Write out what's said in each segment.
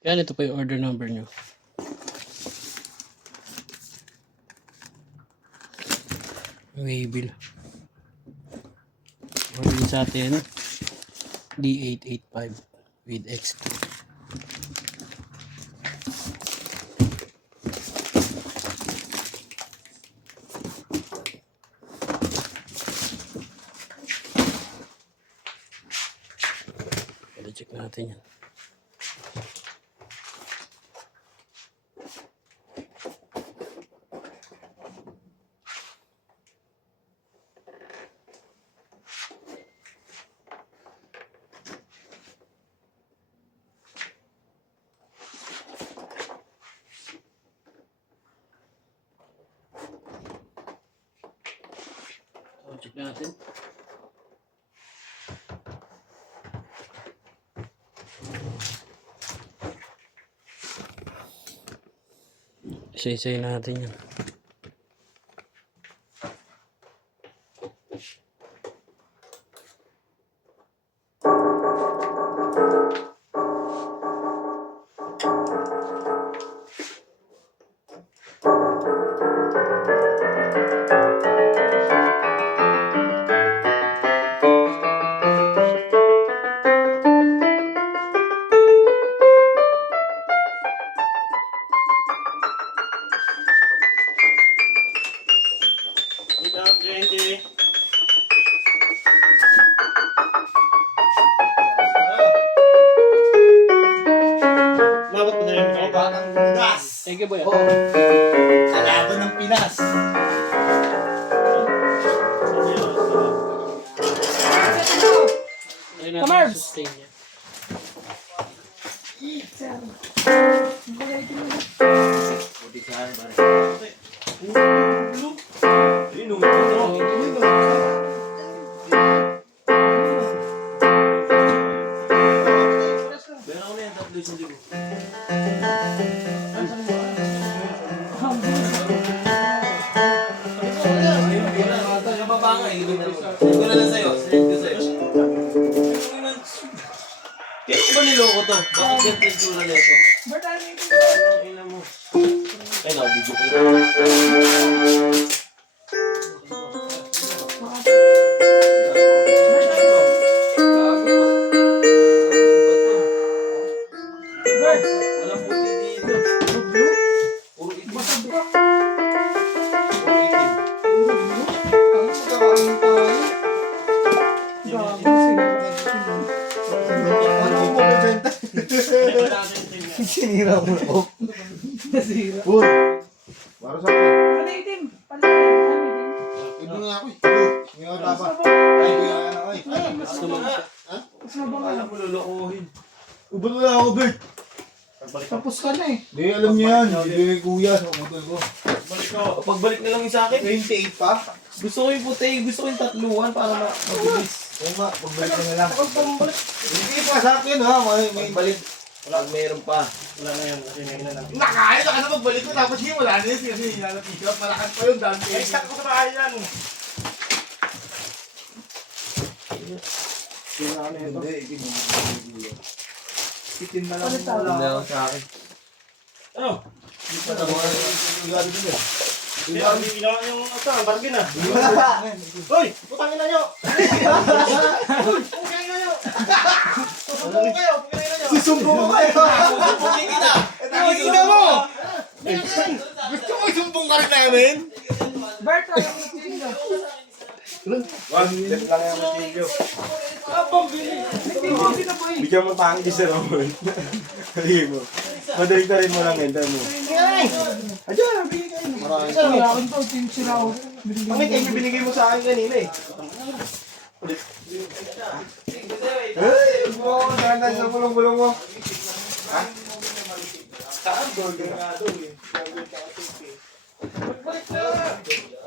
Yan, ito pa yung order number nyo. Waybill. Order sa atin D885 with X2. Check natin yan. Check natin. Isa-isay natin yan. Thank you, boy. Sarado ng Pinas. Kamarbs! Kaya ba niloko to? Bakit ganito yung tsura nito? Ina mo. Ay, nakabidyo ko ito. Walang puti dito. Puro itim. Puro itim. Sinira mo na ako. Nasira. Uy! Para sa akin. Ano itim? Ito nga ako eh. Ito. Nga tapa. Ay, kaya ano ay. Mas mabang Alam mo lulukuhin. Ubod mo na ako, Bert. Tapos ka na eh. Hindi, alam niyo yan. Hindi kuya sa motor ko. Pagbalik na lang yung sa akin. 28 pa? Gusto ko yung puti. Gusto ko yung tatluhan para mabilis. Oo nga, pagbalik ka na lang. Hindi pa sa akin ha. May Pagbalik. Wala, meron pa. Wala na yan, kasi may na lang. nakaya na ka na magbalik ko tapos hindi wala na yun kasi hinanapit ka. Malakas pa yun, dante. Ay, stuck ko sa bahay yan. Hindi, Itim na lang. Hindi na lang sa akin. Ano? hindi. Hindi, ginawa yung bargain ah. Hoy! Putangin na nyo! Putangin na nyo! Susumbong kayo! Putangin na nyo! Susumbong ko kayo! Susumbongin kita! Nakikita mo! Gusto mo isumbong ka rin namin? Bert, ayaw mo tinga. One step lang yung matilyo. Hindi mo binaboy. Bigyan mo tangi si Ramon. Sabihin mo. Madaling-daling mo lang yan, tayo mo. Adyan, bigyan kayo. Marami. Ay, akin to, team siraw. Pangit kayo binigay mo sa akin kanina eh. Ay, mo, dahan sa bulong-bulong mo. Ha? Saan? Burger nga daw eh.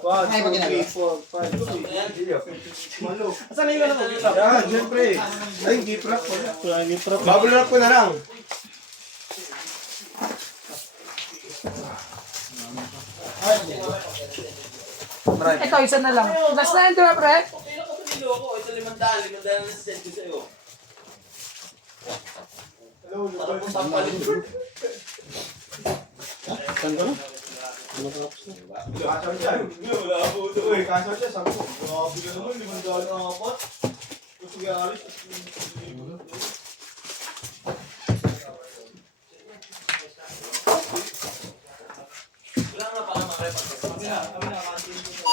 Wow, 2, 3, 4, 5, 6. Malo. Asan na yung ano? Yan, siyempre. Ay, gift wrap ko. Bubble wrap ko na lang. Ito, isa na lang. Last na yun, di ba, pre? Okay na ko ito niloko. Ito 500 na send ko sa'yo. Para po sampalin. Saan ka na? Kasal siya. Wala po ito eh. Kasal siya. Sabi ko, grabe ka naman. 500 Sige, alis. Wala na pala mag-report. Kami na. Kantin ko.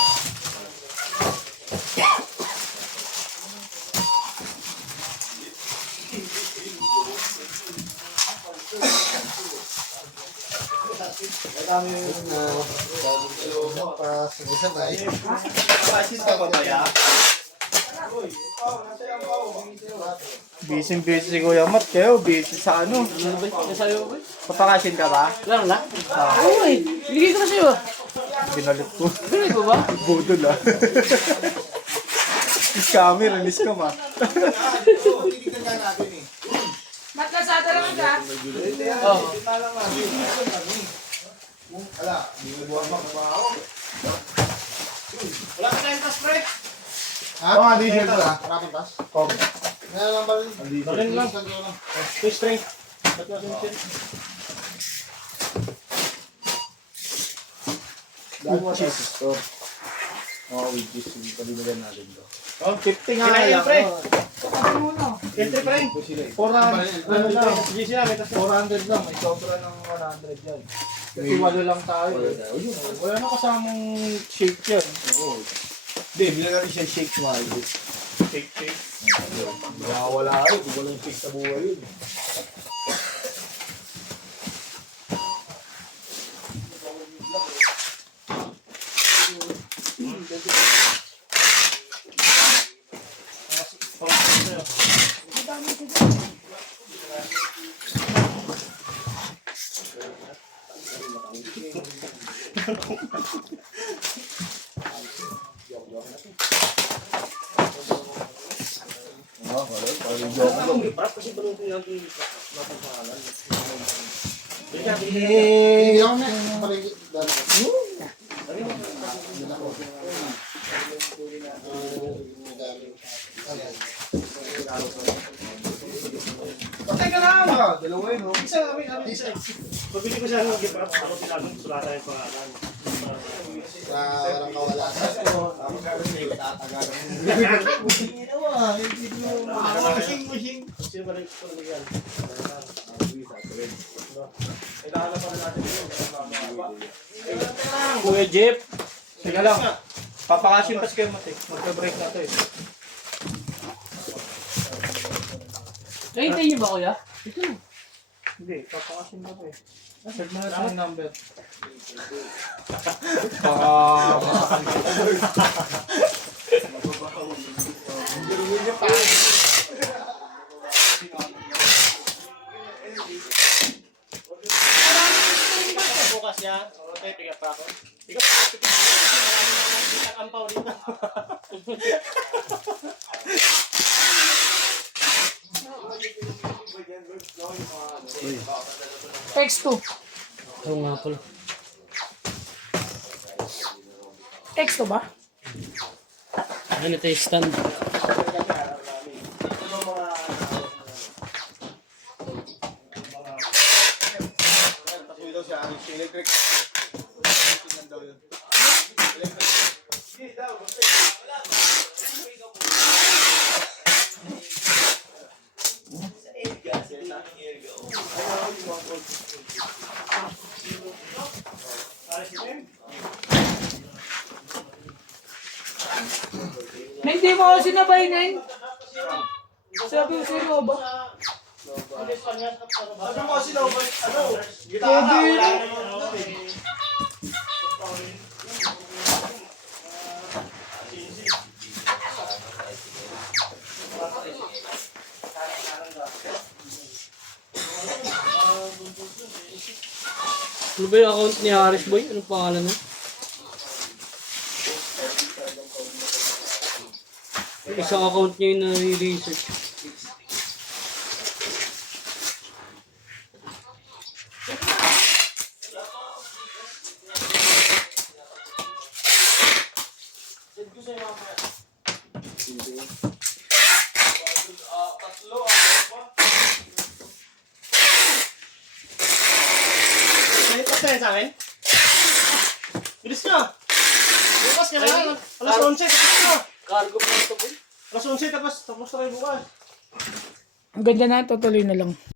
Pasis ka ba kaya? Busy si Kuya Mat kayo, busy sa ano? Ano ba? Nasayo ba? Papakasin ka ba? Lang na? Oo eh. Binigay ko na sa'yo. Binalit ko. Binigay ko ba? Budol ah. Scammer, release ka ma. Matlasada lang ka. Oo. Wala ka tayong tas, pre. Ha? Mga diesel ko ha? Maraming tas? Kom. Ngayon lang ba rin? Rin lang. Isang kilo lang. Fish strength. Ba't mo sin? Dahil mo cheese store. Oo, with cheese. Palimugan natin to. Oh, 50 nga lang. Pre. Entry pre. 400. Ano lang? GC na, may tas 400 lang. May sobra ng 100 yan. Kasi walo lang tayo. Wala na kasamang shake yan. Oo. Hindi, bilang natin siya shake mahal. Shake. Wala kayo. Kung walang shake sa buhay yun. Hindi ako na. Palagi. Patay ka lang! Dalawa yun, no? Isa. Pabili ko siya ng gift wrap. Ako tinanong, sulatan yung pangalan. Sa walang kawalasan. Mushing. Sino ba nagsusunod yan? Kailangan na pala natin yun. Kuya Jeep. Sige lang. Papakasin pas kayo mati. Magka-break na to eh. Nakintay niyo ba kuya? Ito na. Hindi, papakasin na to eh. Send mo na sa number. Bukas yan. Okay, pick up pa ako. Ikaw, ampaw dito. X2. Oo nga pala. X2 ba? Ano ito yung stand? Electric. Na hindi mo ako sinabay, Nen. Sabi ko sa'yo ba? Sabi mo kasi ano? Ano ba yung account ni Harris Boy? Anong pangalan niya? Isang account niya yung nare-research. na yan sa amin? Bilis nyo. Bukas ka na. Alas 11. Tapos na. Cargo pa ito boy. Alas 11 tapos na kayo bukas. Ang ganda na, tutuloy na lang.